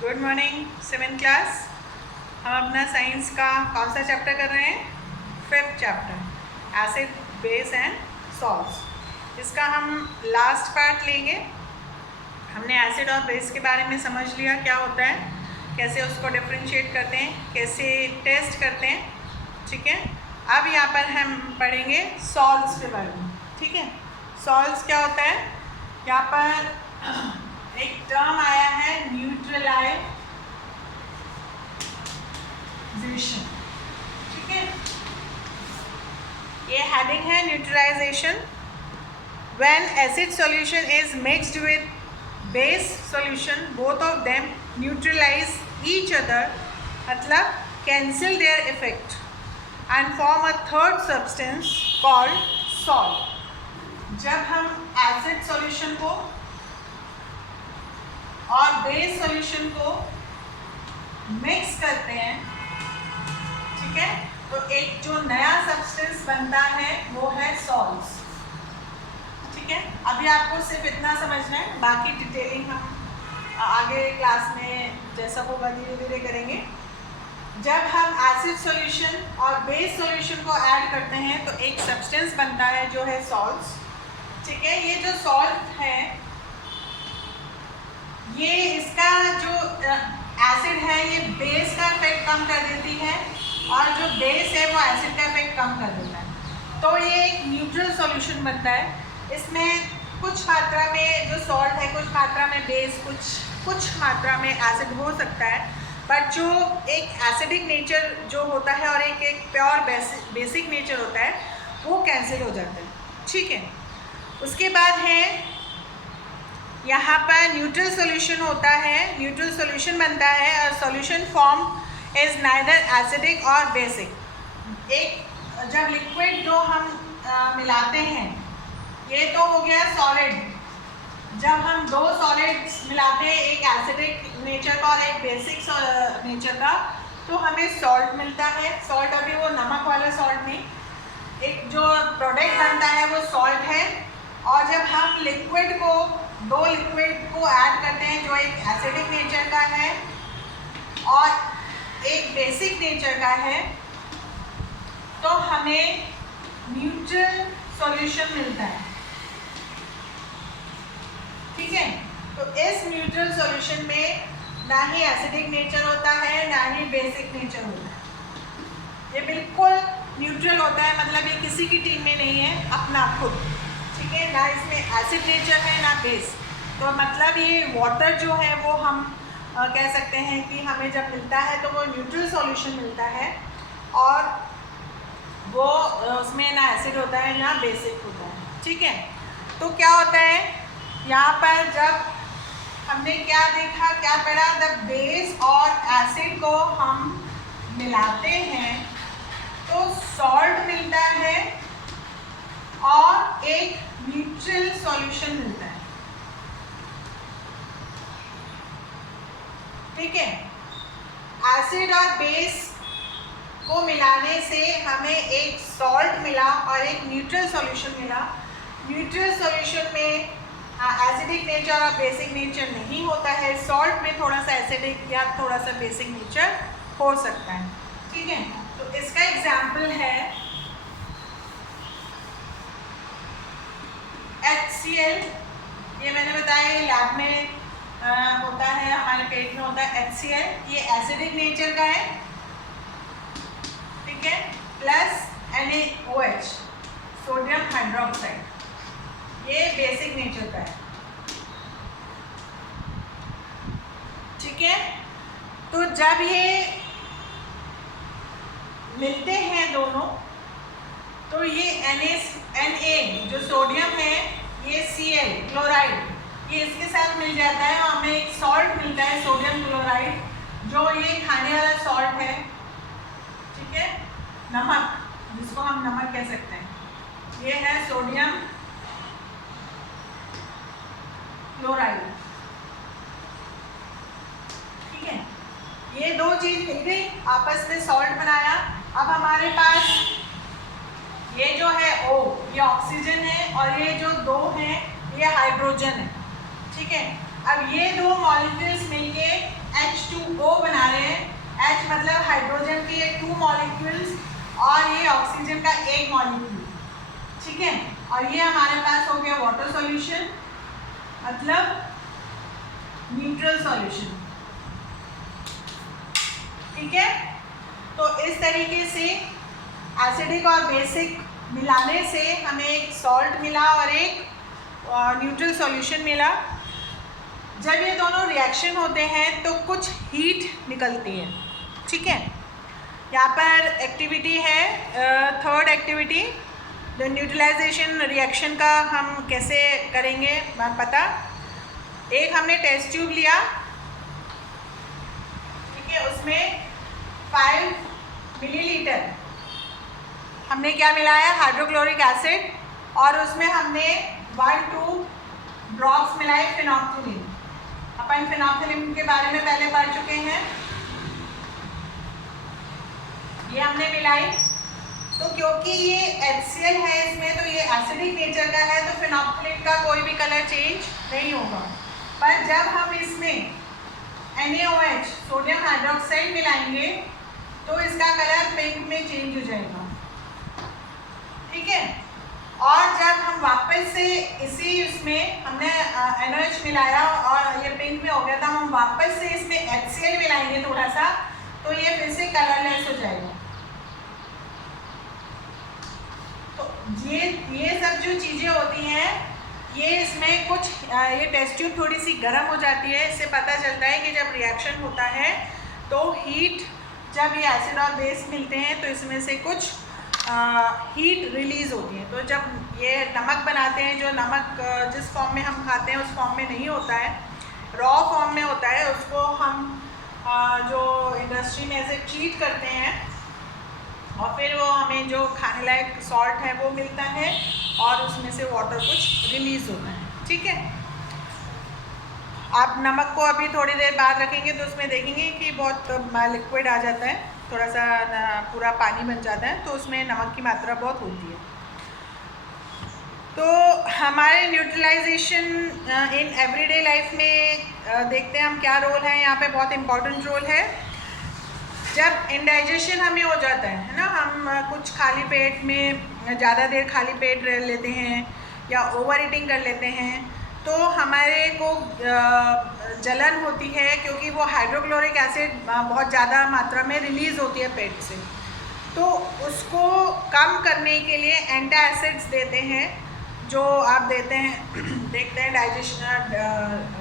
Good morning 7th class. हम अपना science का कौन सा चैप्टर कर रहे हैं? 5th chapter, acid base and salts. इसका हम लास्ट पार्ट लेंगे। हमने एसिड और बेस के बारे में समझ लिया क्या होता है, कैसे उसको डिफ्रेंशिएट करते हैं, कैसे टेस्ट करते हैं। ठीक है, अब यहाँ पर हम पढ़ेंगे सॉल्ट्स के बारे में। ठीक है, सॉल्ट्स क्या होता है? यहाँ पर एक टर्म आया है न्यूट्रलाइजेशन। ठीक है, ये हेडिंग है neutralisation. When acid solution is mixed with base solution, both of them neutralise each other, मतलब cancel their effect and form a third substance called salt. जब हम एसिड सॉल्यूशन को और बेस सॉल्यूशन को मिक्स करते हैं, ठीक है, तो एक जो नया सब्सटेंस बनता है वो है सॉल्ट्स। ठीक है, अभी आपको सिर्फ इतना समझना है, बाकी डिटेलिंग हम आगे क्लास में जैसा होगा धीरे धीरे करेंगे। जब हम एसिड सॉल्यूशन और बेस सॉल्यूशन को ऐड करते हैं तो एक सब्सटेंस बनता है जो है सॉल्ट्स। ठीक है, ये जो सॉल्ट है ये इसका जो एसिड है ये बेस का इफेक्ट कम कर देती है और जो बेस है वो एसिड का इफेक्ट कम कर देता है। तो ये एक न्यूट्रल सॉल्यूशन बनता है। इसमें कुछ मात्रा में जो सॉल्ट है, कुछ मात्रा में बेस, कुछ मात्रा में एसिड हो सकता है, बट जो एक एसिडिक नेचर जो होता है और एक प्योर बेसिक नेचर होता है वो कैंसिल हो जाता है। ठीक है, उसके बाद है यहाँ पर न्यूट्रल सॉल्यूशन होता है, न्यूट्रल सॉल्यूशन बनता है और solution form is neither acidic और बेसिक। एक जब लिक्विड जो हम मिलाते हैं, ये तो हो गया सॉलिड। जब हम दो सॉलिड्स मिलाते हैं, एक एसिडिक नेचर का और एक बेसिक नेचर का, तो हमें सॉल्ट मिलता है। सॉल्ट अभी वो नमक वाला सॉल्ट नहीं, एक जो प्रोडक्ट बनता है वो सॉल्ट है। और जब हम दो लिक्विड को ऐड करते हैं जो एक एसिडिक नेचर का है और एक बेसिक नेचर का है, तो हमें न्यूट्रल सॉल्यूशन मिलता है। ठीक है, तो इस न्यूट्रल सॉल्यूशन में ना ही एसिडिक नेचर होता है ना ही बेसिक नेचर होता है। ये बिल्कुल न्यूट्रल होता है, मतलब ये किसी की टीम में नहीं है, अपना खुद। ठीक है, ना इसमें एसिड नेचर है ना बेस। तो मतलब ये वाटर जो है वो हम कह सकते हैं कि हमें जब मिलता है तो वो न्यूट्रल सॉल्यूशन मिलता है और वो उसमें ना एसिड होता है ना बेसिक होता है। ठीक है, तो क्या होता है यहाँ पर, जब हमने क्या देखा, क्या पढ़ा, जब बेस और एसिड को हम मिलाते हैं तो सॉल्ट मिलता है और एक न्यूट्रल सॉल्यूशन मिलता है। ठीक है, एसिड और बेस को मिलाने से हमें एक सॉल्ट मिला और एक न्यूट्रल सॉल्यूशन मिला। न्यूट्रल सॉल्यूशन में एसिडिक नेचर और बेसिक नेचर नहीं होता है, सॉल्ट में थोड़ा सा एसिडिक या थोड़ा सा बेसिक नेचर हो सकता है। ठीक है, तो इसका एग्जाम्पल है HCl। ये मैंने बताया ये लैब में होता है, हमारे पेट में होता है HCl। ये एसिडिक नेचर का है, ठीक है, प्लस NaOH, सोडियम हाइड्रोक्साइड, ये बेसिक नेचर का है। ठीक है, तो जब ये मिलते हैं दोनों तो ये Na जो सोडियम है, ये Cl क्लोराइड, ये इसके साथ मिल जाता है और हमें एक सॉल्ट मिलता है सोडियम क्लोराइड, जो ये खाने वाला सॉल्ट है। ठीक है, नमक, जिसको हम नमक कह सकते हैं, ये है सोडियम क्लोराइड। ठीक है, ये दो चीज मिल गई, आपस में सॉल्ट बनाया। अब हमारे पास ये जो है O, ये ऑक्सीजन है और ये जो दो हैं ये हाइड्रोजन है। ठीक है, अब ये दो मॉलिक्यूल्स मिलके H मतलब हाइड्रोजन के 2 मॉलिक्यूल्स और ये ऑक्सीजन का 1 मॉलिक्यूल, ठीक है। और ये हमारे पास हो गया वाटर सॉल्यूशन, मतलब न्यूट्रल सॉल्यूशन, ठीक है। तो इस तरीके से एसिडिक और बेसिक मिलाने से हमें एक सॉल्ट मिला और एक न्यूट्रल सॉल्यूशन मिला। जब ये दोनों रिएक्शन होते हैं तो कुछ हीट निकलती है, ठीक है। यहाँ पर एक्टिविटी है, third activity, the neutralisation reaction का हम कैसे करेंगे पता। एक हमने टेस्ट ट्यूब लिया, ठीक है, उसमें 5 मिलीलीटर हमने क्या मिलाया, हाइड्रोक्लोरिक एसिड, और उसमें हमने 1-2 ड्रॉप्स मिलाए फिनोक्सिलिन। अपन फिनोक्सिलिन के बारे में पहले पढ़ चुके हैं। ये हमने मिलाई, तो क्योंकि ये HCl है इसमें, तो ये एसिडिक नेचर का है, तो फिनोक्सिलिन का कोई भी कलर चेंज नहीं होगा। पर जब हम इसमें NaOH सोडियम हाइड्रोक्साइड मिलाएंगे तो इसका कलर पिंक में चेंज हो जाएगा, ठीक है। और जब हम वापस से इसी इसमें हमने NaOH मिलाया और ये पिंक में हो गया, तो हम वापस से इसमें HCl मिलाएंगे थोड़ा सा, तो ये फिर से कलरलेस हो जाएगा। तो ये सब जो चीज़ें होती हैं, ये इसमें कुछ ये टेस्ट ट्यूब थोड़ी सी गर्म हो जाती है। इससे पता चलता है कि जब रिएक्शन होता है तो हीट, जब ये एसिड और बेस मिलते हैं तो इसमें से कुछ हीट रिलीज़ होती है। तो जब ये नमक बनाते हैं, जो नमक जिस फॉर्म में हम खाते हैं उस फॉर्म में नहीं होता है, रॉ फॉर्म में होता है, उसको हम जो इंडस्ट्री में ऐसे ट्रीट करते हैं और फिर वो हमें जो खाने लायक सॉल्ट है वो मिलता है और उसमें से वाटर कुछ रिलीज़ होता है, ठीक है। आप नमक को अभी थोड़ी देर बाद रखेंगे तो उसमें देखेंगे कि बहुत लिक्विड आ जाता है, थोड़ा सा पूरा पानी बन जाता है, तो उसमें नमक की मात्रा बहुत होती है। तो हमारे न्यूट्रलाइजेशन इन एवरीडे लाइफ में देखते हैं हम क्या रोल है। यहाँ पे बहुत इम्पोर्टेंट रोल है। जब इंडाइजेशन हमें हो जाता है ना, हम कुछ खाली पेट में ज़्यादा देर खाली पेट रह लेते हैं या ओवर ईटिंग कर लेते हैं, तो हमारे को जलन होती है, क्योंकि वो हाइड्रोक्लोरिक एसिड बहुत ज़्यादा मात्रा में रिलीज़ होती है पेट से। तो उसको कम करने के लिए एंटासिड्स देते हैं, जो आप देते हैं देखते हैं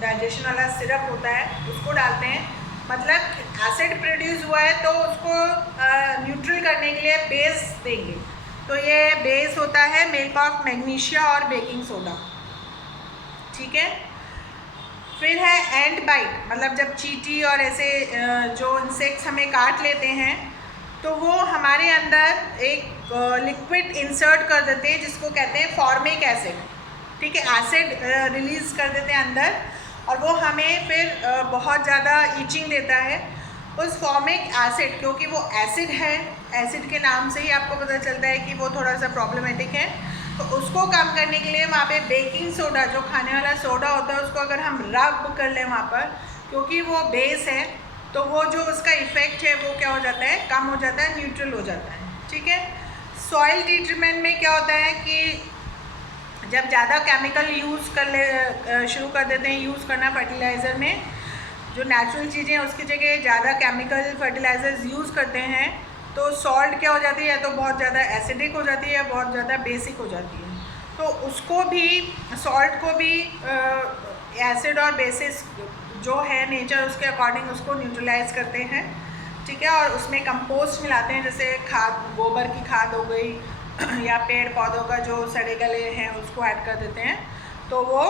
डाइजेशन वाला सिरप होता है, उसको डालते हैं। मतलब एसिड प्रोड्यूस हुआ है तो उसको न्यूट्रल करने के लिए बेस देंगे। तो ये बेस होता है मिल्क ऑफ मैग्नीशिया और बेकिंग सोडा, ठीक है। फिर है एंट बाइट, मतलब जब चींटी और ऐसे जो इंसेक्ट्स हमें काट लेते हैं तो वो हमारे अंदर एक लिक्विड इंसर्ट कर देते हैं जिसको कहते हैं फॉर्मिक एसिड, ठीक है। एसिड रिलीज़ कर देते हैं अंदर और वो हमें फिर बहुत ज़्यादा ईचिंग देता है। उस फॉर्मिक एसिड, क्योंकि वो एसिड है, एसिड के नाम से ही आपको पता चलता है कि वो थोड़ा सा प्रॉब्लमेटिक है, तो उसको कम करने के लिए वहाँ पे बेकिंग सोडा, जो खाने वाला सोडा होता है, उसको अगर हम रब कर लें वहाँ पर, क्योंकि वो बेस है, तो वो जो उसका इफ़ेक्ट है वो क्या हो जाता है, कम हो जाता है, न्यूट्रल हो जाता है, ठीक है। सॉइल ट्रीटमेंट में क्या होता है कि जब ज़्यादा केमिकल यूज़ शुरू कर देते हैं यूज़ करना फर्टिलाइज़र में, जो नेचुरल चीज़ें उसकी जगह ज़्यादा केमिकल फर्टिलाइजर्स यूज़ करते हैं, तो सॉल्ट क्या हो जाती है, या तो बहुत ज़्यादा एसिडिक हो जाती है या बहुत ज़्यादा बेसिक हो जाती है। तो उसको भी, सॉल्ट को भी एसिड और बेसिस जो है नेचर, उसके अकॉर्डिंग उसको न्यूट्रलाइज करते हैं, ठीक है। और उसमें कंपोस्ट मिलाते हैं, जैसे खाद, गोबर की खाद हो गई या पेड़ पौधों का जो सड़े गले हैं उसको ऐड कर देते हैं, तो वो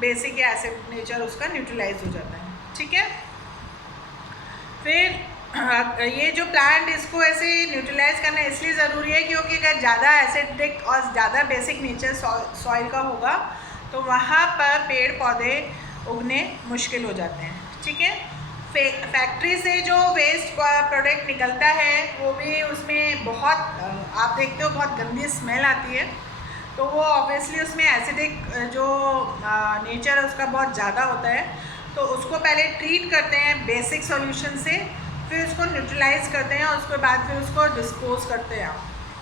बेसिक या एसिड नेचर उसका न्यूट्रलाइज हो जाता है, ठीक है। फिर ये जो प्लांट, इसको ऐसे न्यूट्रलाइज करना इसलिए ज़रूरी है क्योंकि अगर ज़्यादा एसिडिक और ज़्यादा बेसिक नेचर सॉइल का होगा तो वहाँ पर पेड़ पौधे उगने मुश्किल हो जाते हैं, ठीक है। फैक्ट्री से जो वेस्ट प्रोडक्ट निकलता है वो भी, उसमें बहुत आप देखते हो बहुत गंदी स्मेल आती है, तो वो ऑब्वियसली उसमें एसिडिक जो नेचर है उसका बहुत ज़्यादा होता है, तो उसको पहले ट्रीट करते हैं बेसिक सॉल्यूशन से, फिर उसको न्यूट्रलाइज करते हैं और उसके बाद फिर उसको डिस्पोज करते हैं,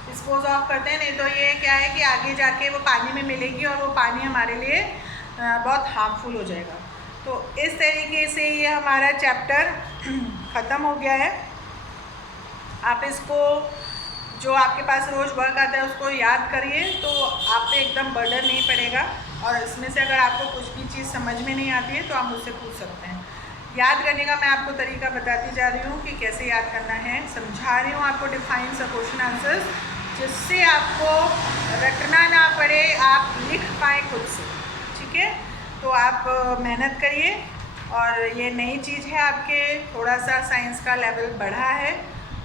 डिस्पोज ऑफ करते हैं। नहीं तो ये क्या है कि आगे जाके वो पानी में मिलेगी और वो पानी हमारे लिए बहुत हार्मफुल हो जाएगा। तो इस तरीके से ये हमारा चैप्टर ख़त्म हो गया है। आप इसको जो आपके पास रोज़ वर्क आता है उसको याद करिए, तो आप पे एकदम बर्डन नहीं पड़ेगा। और इसमें से अगर आपको कुछ भी चीज़ समझ में नहीं आती है तो आप मुझसे पूछ सकते हैं। याद करने का मैं आपको तरीका बताती जा रही हूँ कि कैसे याद करना है, समझा रही हूँ आपको डिफाइन सा क्वेश्चन आंसर्स, जिससे आपको रटना ना पड़े, आप लिख पाएँ खुद से। ठीक है, तो आप मेहनत करिए। और ये नई चीज़ है आपके, थोड़ा सा साइंस का लेवल बढ़ा है,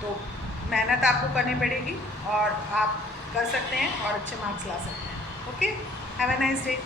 तो मेहनत आपको करनी पड़ेगी और आप कर सकते हैं और अच्छे मार्क्स ला सकते हैं। Okay, have a nice day.